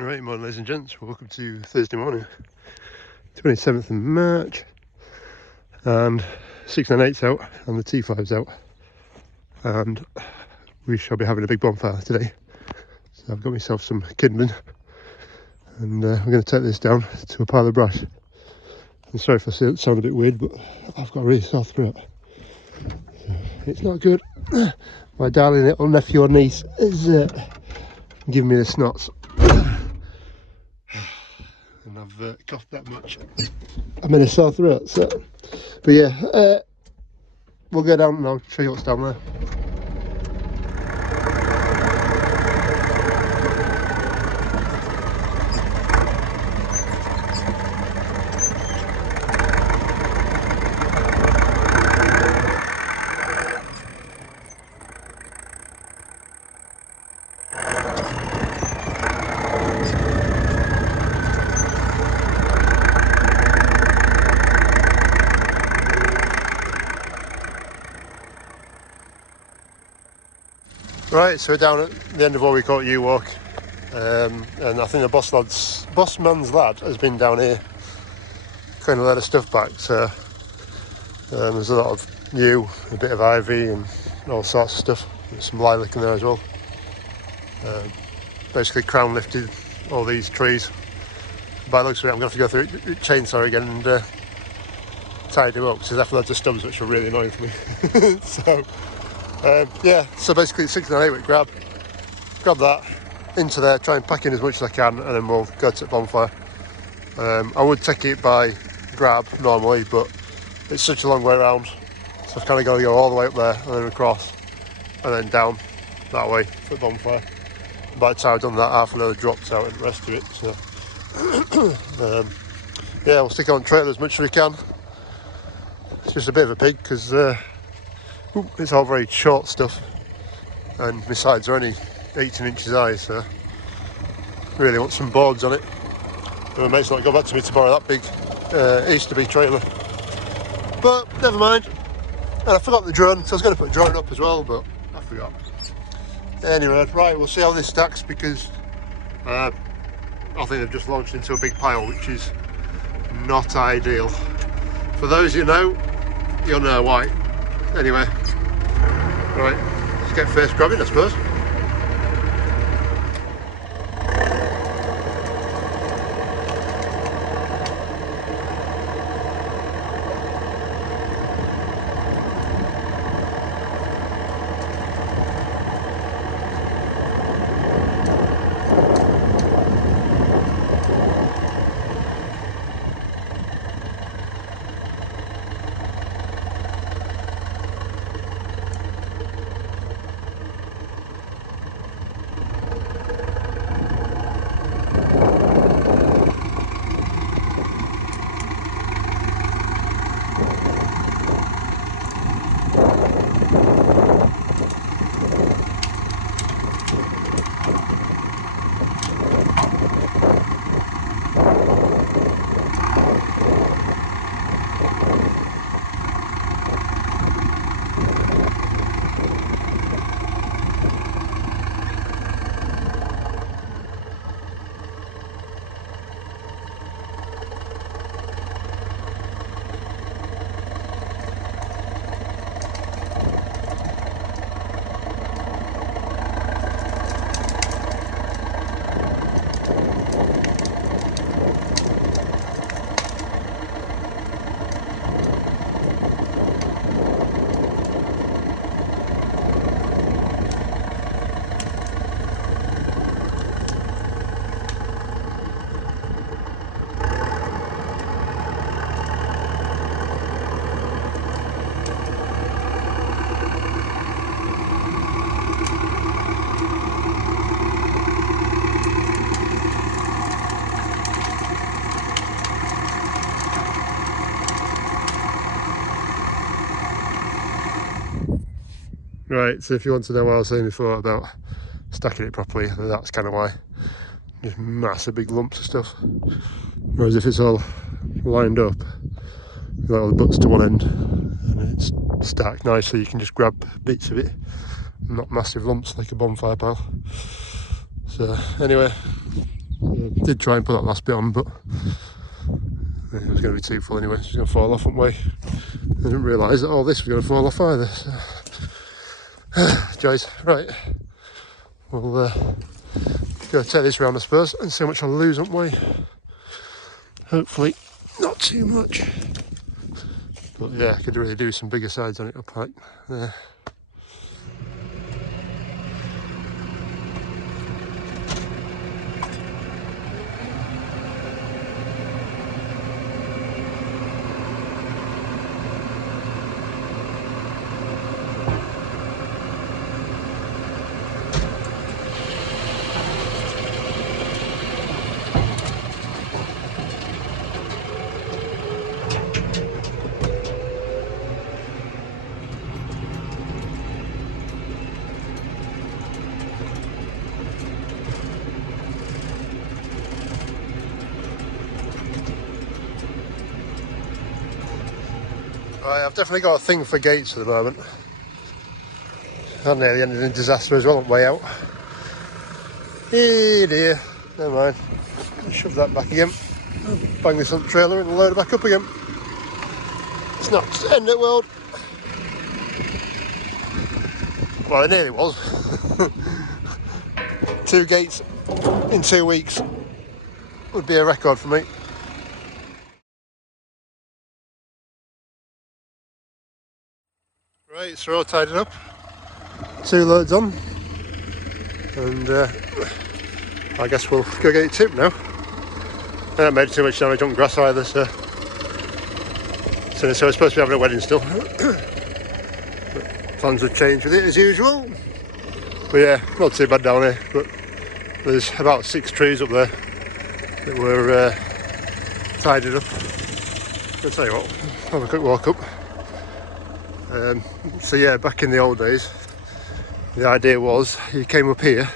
Right, morning ladies and gents, welcome to Thursday morning, 27th of March, and 6 and 8's out and the T5's out, and we shall be having a big bonfire today. So I've got myself some kindling, and we're going to take this down to a pile of brash. I'm sorry if I sound a bit weird, but I've got a really sore throat. It's not good. My darling little nephew or niece is giving me the snots. And I've coughed that much. I'm in a sore throat, so. But yeah, we'll go down and I'll show you what's down there. Right, so we're down at the end of what we call U-Walk, and I think the bossman's lad has been down here cleaning a lot of stuff back, so there's a lot of yew, a bit of ivy and all sorts of stuff. There's some lilac in there as well. Basically crown lifted all these trees. By the looks of it, I'm going to have to go through chainsaw again and tidy them up, because there's definitely loads of stubs which are really annoying for me. So yeah, so basically 6 and 8 with grab that into there, try and pack in as much as I can, and then we'll go to the bonfire. I would take it by grab normally, but it's such a long way around, so I've kind of got to go all the way up there and then across and then down that way for the bonfire. By the time I've done that, half an hour drops out and the rest of it, so yeah, we'll stick on trailer as much as we can. It's just a bit of a pig because it's all very short stuff, and my sides are only 18 inches high, so really want some boards on it. And my mate's not got back to me to borrow that big Easter bee trailer, but never mind. And I forgot the drone, so I was going to put a drone up as well, but I forgot. Anyway, right, we'll see how this stacks, because I think they've just launched into a big pile, which is not ideal. For those who know, you'll know why. Anyway, right, let's get first grabbing, I suppose. Right, so if you want to know what I was saying before about stacking it properly, that's kind of why. Just massive big lumps of stuff. Whereas if it's all lined up, you got all the butts to one end and it's stacked nicely, you can just grab bits of it, not massive lumps like a bonfire pile. So anyway, Did try and put that last bit on, but it was going to be too full anyway. It's going to fall off, won't we? I didn't realise that all this was going to fall off either. So. Guys, right. We'll go take this round, I suppose, and see how much I'll lose, won't we? Hopefully, not too much. But yeah, I could really do some bigger sides on it up like there. Right, I've definitely got a thing for gates at the moment. That nearly ended in disaster as well on the way out. Hey dear, never mind. Shove that back again. Bang this up trailer and load it back up again. It's not the end of the world. Well, it nearly was. 2 gates in 2 weeks would be a record for me. Right, so we're all tidied up. 2 loads on. And I guess we'll go get it tipped now. I haven't made too much damage on grass either, so we're supposed to be having a wedding still. Plans have changed with it as usual. But yeah, not too bad down here, but there's about 6 trees up there that were tidied up. I'll tell you what, have a quick walk up. So yeah, back in the old days, the idea was you came up here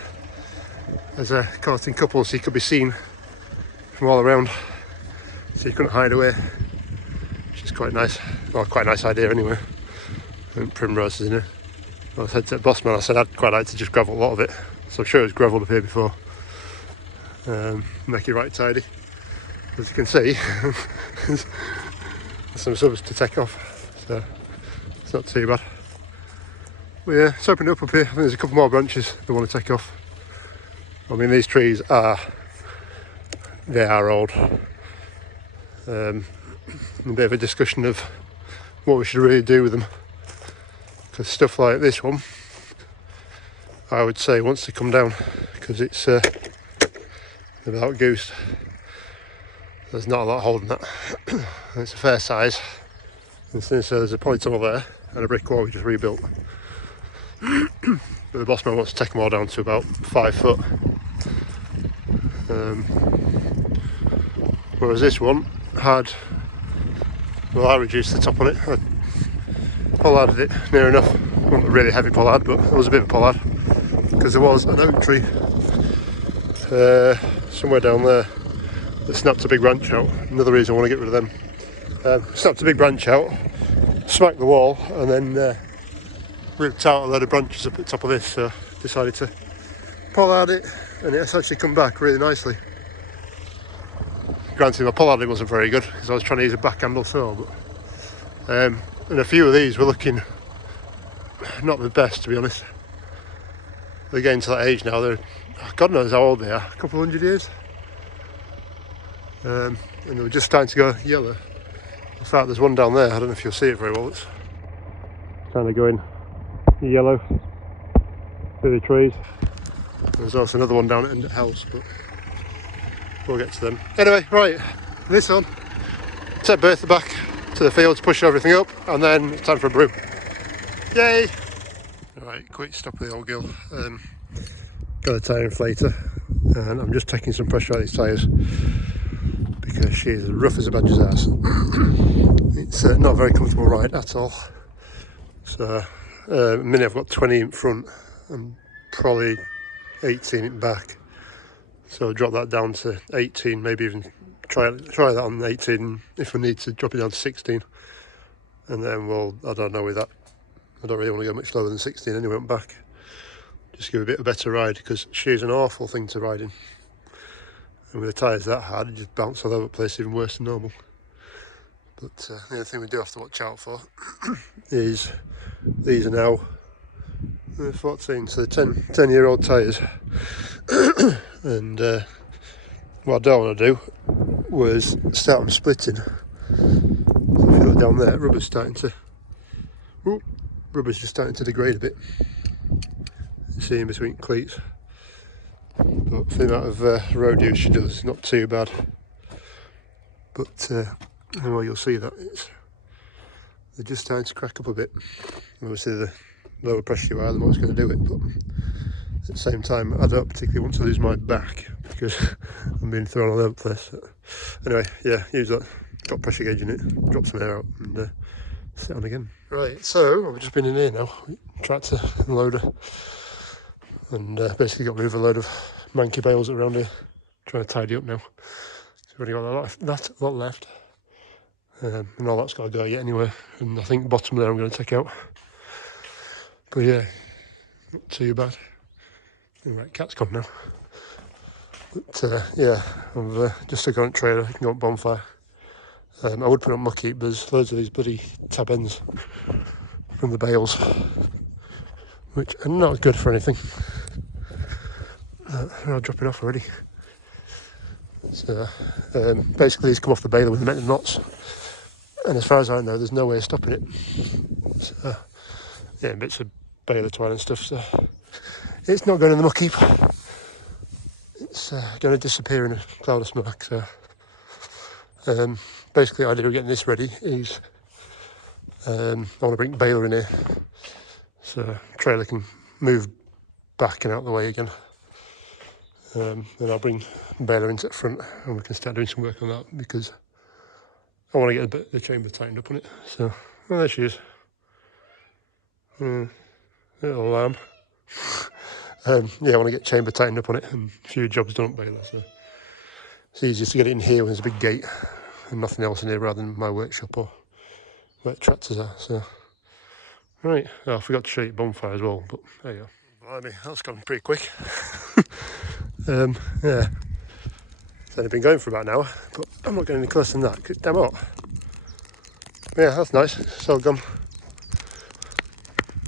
as a courting couple so you could be seen from all around, so you couldn't hide away, which is quite nice. Well, quite a nice idea anyway. And primroses in it. I said to the boss man, I said I'd quite like to just gravel a lot of it, so I'm sure it was gravelled up here before. Make it right tidy. As you can see, there's some subs to take off, so it's not too bad. But yeah, it's opened up here. I think there's a couple more branches they want to take off. I mean, these trees are old. A bit of a discussion of what we should really do with them, because stuff like this one, I would say wants to come down because it's about goosed. There's not a lot holding that. It's a fair size. And since there's a polytunnel there and a brick wall we just rebuilt. But the boss man wants to take them all down to about 5 foot. Whereas this one had, well, I reduced the top on it. I pollarded it near enough. It wasn't a really heavy pollard, but it was a bit of a pollard because there was an oak tree somewhere down there that snapped a big branch out. Another reason I want to get rid of them. Snapped a big branch out, smacked the wall, and then ripped out a load of branches up at the top of this, so decided to pollard it, and it's actually come back really nicely. Granted, my pollarding wasn't very good because I was trying to use a back handle saw, but and a few of these were looking not the best, to be honest. They're getting to that age now. They're, God knows how old they are, a couple of 100 years, and they were just starting to go yellow. In fact, there's one down there, I don't know if you'll see it very well, it's kind of going yellow through the trees. There's also another one down at the end of the house, but we'll get to them. Anyway, right, this on. Take Bertha back to the field to push everything up, and then it's time for a brew. Yay! Right, quick stop with the old girl. Got a tyre inflator, and I'm just taking some pressure out of these tyres because she is as rough as a badger's ass. It's not a very comfortable ride at all. So, at the minute I've got 20 in front and probably 18 in back. So I'll drop that down to 18, maybe even try that on 18 if we need to drop it down to 16. And then we'll, I don't know with that. I don't really want to go much lower than 16 anyway on back. Just give a bit of a better ride because she's an awful thing to ride in. and with the tyres that hard, it just bounced all over the place even worse than normal. But the other thing we do have to watch out for is these are now 14, so 10-year-old tyres. And what I don't want to do was start them splitting. So if you look down there, rubber's just starting to degrade a bit. You see in between cleats. But for the amount of road use she does, it's not too bad. But well, you'll see that they're just starting to crack up a bit. Obviously, the lower pressure you are, the more it's going to do it. But at the same time, I don't particularly want to lose my back because I'm being thrown all over the place. So, anyway, yeah, use that. Got pressure gauge in it. Drop some air out and sit on again. Right, so I've just been in here now. Tractor and loader, and basically got rid of a load of manky bales around here. Trying to tidy up now. So we've only got that lot left. And all that's got to go yet anyway, and I think the bottom there I'm going to take out. But yeah, not too bad. Right, cat's gone now. But yeah, I've just stuck on a trailer, I can go on bonfire. I would put on mucky, but there's loads of these bloody tab ends from the bales, which are not good for anything. I'll drop it off already. So basically these come off the baler with the metal knots. And as far as I know, there's no way of stopping it. So, yeah, bits of baler twine and stuff. So it's not going in the muck heap. It's going to disappear in a cloud of smoke. So basically, the idea of getting this ready is I want to bring baler in here, so the trailer can move back and out of the way again. Then I'll bring baler into the front, and we can start doing some work on that because I want to get the chamber tightened up on it. So, well, there she is. Little lamb. Yeah, I want to get chamber tightened up on it and a few jobs done on baler. So it's easiest to get it in here when there's a big gate and nothing else in here rather than my workshop or where the tractors are. So, right. Oh, I forgot to show you bonfire as well, but there you go. Blimey, that's gone pretty quick. Yeah. It's only been going for about an hour, but I'm not getting any closer than that because it's damn hot. Yeah, that's nice. It's all gone.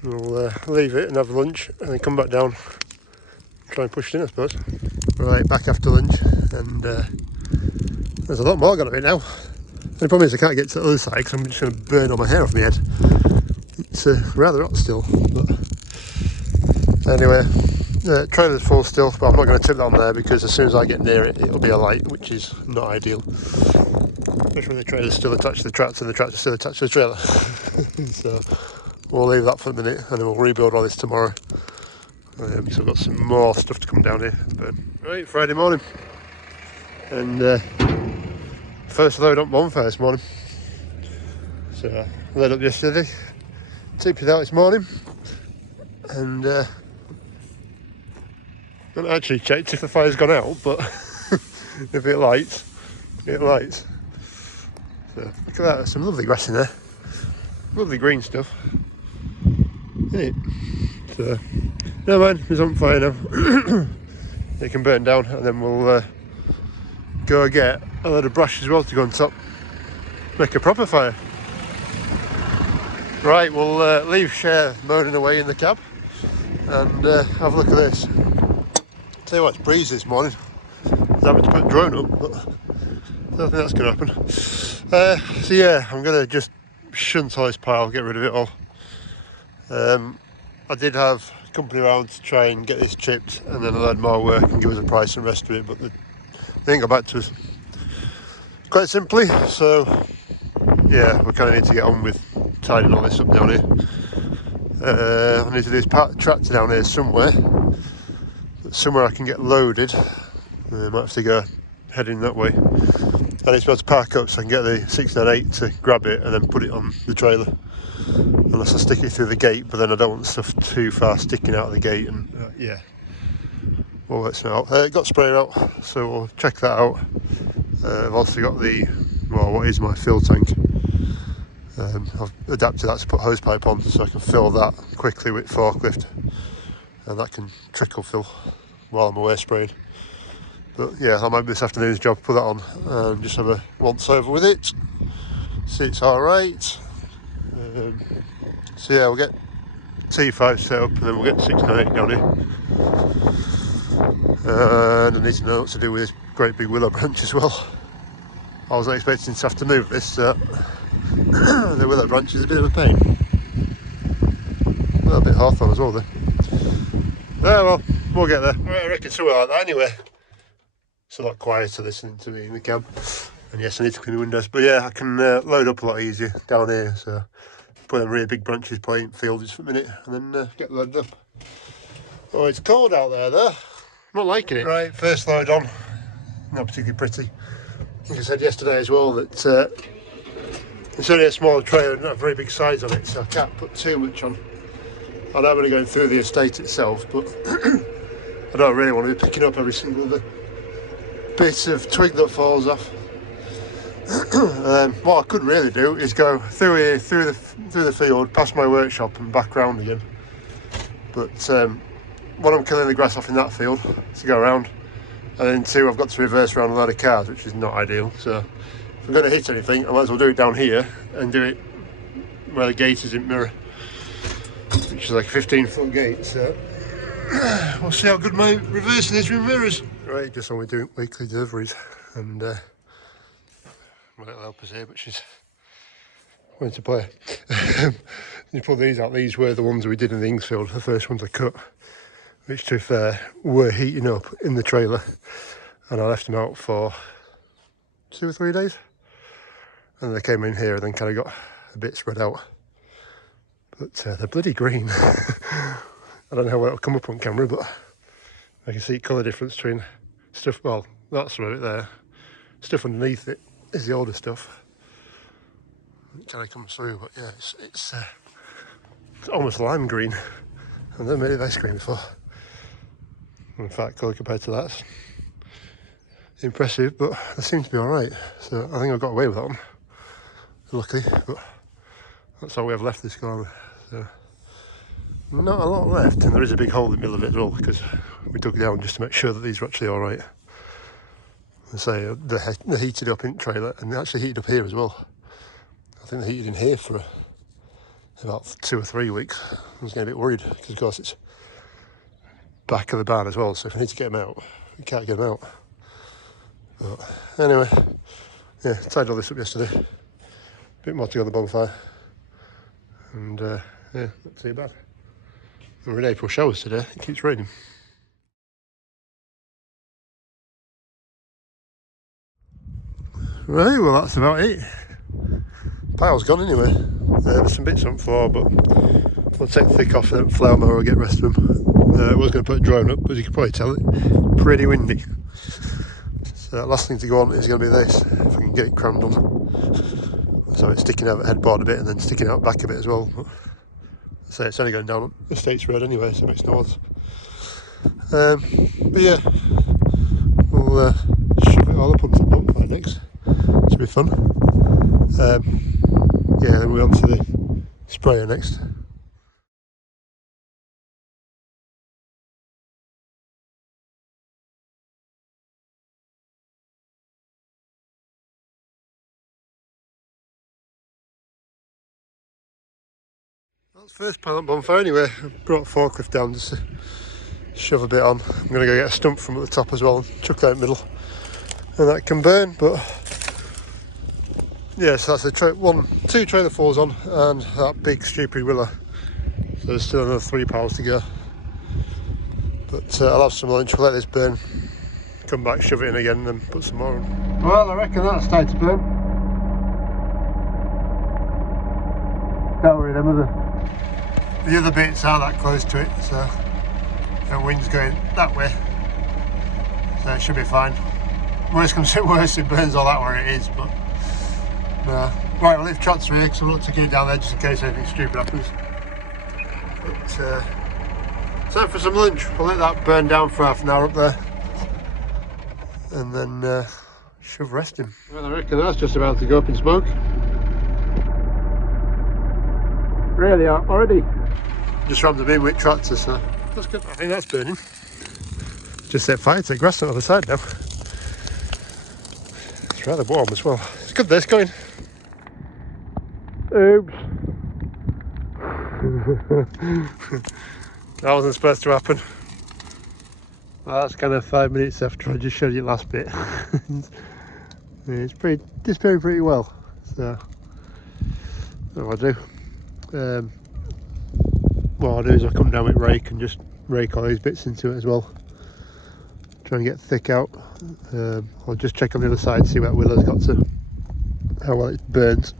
We'll leave it and have lunch and then come back down, try and push it in, I suppose. Right, back after lunch, and there's a lot more gone of it now. The problem is I can't get to the other side because I'm just going to burn all my hair off my head. It's rather hot still, but anyway. The trailer's full still, but I'm not going to tip that on there because as soon as I get near it, it'll be alight, which is not ideal. Especially when the trailer's still attached to the tractor and the tractor's still attached to the trailer. So we'll leave that for a minute and then we'll rebuild all this tomorrow. So I've got some more stuff to come down here. But right, Friday morning. And first load up bonfire this morning. So I loaded up yesterday, tipped it out this morning, and I haven't actually checked if the fire's gone out, but if it lights, it lights. So look at that, there's some lovely grass in there. Lovely green stuff. Isn't it? So, no man, it's on fire now. It can burn down and then we'll go get a load of brash as well to go on top. Make a proper fire. Right, we'll leave Cher moaning away in the cab and have a look at this. Tell you what, it's breezy this morning. I was having to put the drone up, but I don't think that's going to happen. So yeah, I'm going to just shunt all this pile, get rid of it all. I did have company around to try and get this chipped and then a load more work and give us a price and the rest of it, but they didn't go back to us quite simply. So yeah, we kind of need to get on with tidying all this up down here. I need to do this tractor down here somewhere I can get loaded. I might have to go heading that way. I need to be able to park up so I can get the 698 to grab it and then put it on the trailer. Unless I stick it through the gate, but then I don't want stuff too far sticking out of the gate. And yeah, we'll work some out. Got sprayer out, so we'll check that out. I've also got what is my fill tank. I've adapted that to put hose pipe on so I can fill that quickly with forklift. And that can trickle fill while I'm away spraying. But yeah, I might be this afternoon's job, put that on and just have a once over with it, see it's alright. So yeah, we'll get T5 set up and then we'll get 698 down here. And I need to know what to do with this great big willow branch as well. I wasn't expecting to have to move this, the willow branch is a bit of a pain. A little bit hawthorn as well there. Yeah, well, we'll get there. I reckon somewhere like that anyway. It's a lot quieter listening to me in the cab. And yes, I need to clean the windows. But yeah, I can load up a lot easier down here. So put them really big branches, plant field just for a minute, and then get loaded up. Oh, it's cold out there though. I'm not liking it. Right, first load on. Not particularly pretty. Like I said yesterday as well, that it's only a smaller trailer and not very big sides on it, so I can't put too much on. I know I'm only going through the estate itself, but I don't really want to be picking up every single bit of twig that falls off. What I could really do is go through here, through the field, past my workshop and back round again. But one, I'm killing the grass off in that field to go around, and then two, I've got to reverse around a load of cars, which is not ideal. So if I'm going to hit anything, I might as well do it down here and do it where the gate is in mirror, which is like a 15-foot gate. So we'll see how good my reversing is with mirrors. Right, just when we're doing weekly deliveries, and my little helper's here, but she's wanting to play. You pull these out, these were the ones we did in the Ingsfield, the first ones I cut, which to be fair were heating up in the trailer, and I left them out for 2 or 3 days, and they came in here and then kind of got a bit spread out, but they're bloody green. I don't know how it'll come up on camera, but I can see colour difference between stuff. Well, that's some of it there, stuff underneath it is the older stuff. It kind of comes through, but yeah, it's almost lime green. I've never made it ice cream before. In fact, colour compared to that's impressive, but they seem to be alright. So I think I got away with that one, luckily, but that's all we have left this garden. So not a lot left, and there is a big hole in the middle of it as well, because we dug down just to make sure that these were actually alright. I say they're heated up in the trailer, and they actually heated up here as well. I think they heated in here for about 2 or 3 weeks. I was getting a bit worried because of course it's back of the barn as well, so if I need to get them out, we can't get them out. But anyway, yeah, tied all this up yesterday. A bit more to go on the bonfire, and yeah, not too bad. And we're in April showers today, it keeps raining. Right, well that's about it. Pile's gone anyway. There's some bits on the floor, but we'll take the thick off and then flower mower, get the rest of them. I was going to put a drone up, but as you can probably tell, it's pretty windy. So the last thing to go on is going to be this, if I can get it crammed on. So it's sticking out the headboard a bit and then sticking out back a bit as well. But I say it's only going down the States Road anyway, so it makes no odds. But yeah, we'll shove it all up onto the bonfire next. Should be fun. Yeah, then we're on to the sprayer next. That's first pile up bonfire anyway. I brought a forklift down just to shove a bit on. I'm going to go get a stump from at the top as well and chuck that in the middle, and that can burn. But yeah, so that's a 2 trailer fours on, and that big stupid willow. So there's still another 3 piles to go. But I'll have some lunch, we'll let this burn, come back, shove it in again, and then put some more on. Well, I reckon that's started to burn. Don't worry, the other bits are that close to it, so the wind's going that way, so it should be fine. Worst comes to worst, it burns all that where it is, but right, we'll leave trots here because I'm not taking it down there just in case anything stupid happens. But time for some lunch. We'll let that burn down for half an hour up there, and then shove rest in. Well, I reckon that's just about to go up in smoke. Really are already. Just rammed them in with tractor, so that's good. I think that's burning. Just set fire to the grass on the other side now. It's rather warm as well. It's good this going. Oops. That wasn't supposed to happen. Well, that's kind of 5 minutes after I just showed you the last bit. It's disappearing pretty well. So what I'll do, what I'll do is I'll come down with rake and just rake all these bits into it as well. Try and get thick out. I'll just check on the other side, see what willow's got to, how well it burns.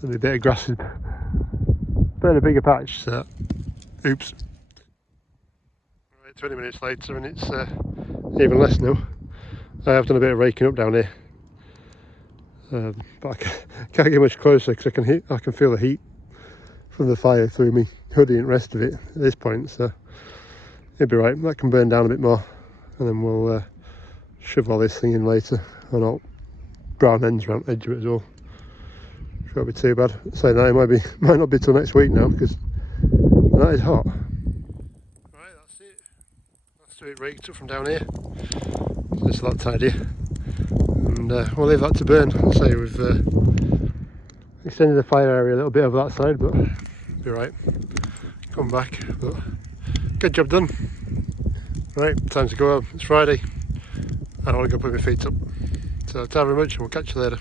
There'll be a bit of grass, burn a bigger patch. So, oops. Right, 20 minutes later and it's even less now. I have done a bit of raking up down here, but I can't get much closer because I can feel the heat from the fire through me hoodie and the rest of it at this point. So it'll be right. That can burn down a bit more. And then we'll shove all this thing in later, and all brown ends around the edge of it as well. Won't be too bad. Saying that, it might not be till next week now because that is hot. Right, that's it. That's it raked up from down here. So it's a lot tidier, and we'll leave that to burn. I'll say we've extended the fire area a little bit over that side, but it'll be right. Come back, but good job done. Right, time to go home. It's Friday and I want to go put my feet up. So, thank you very much and we'll catch you later.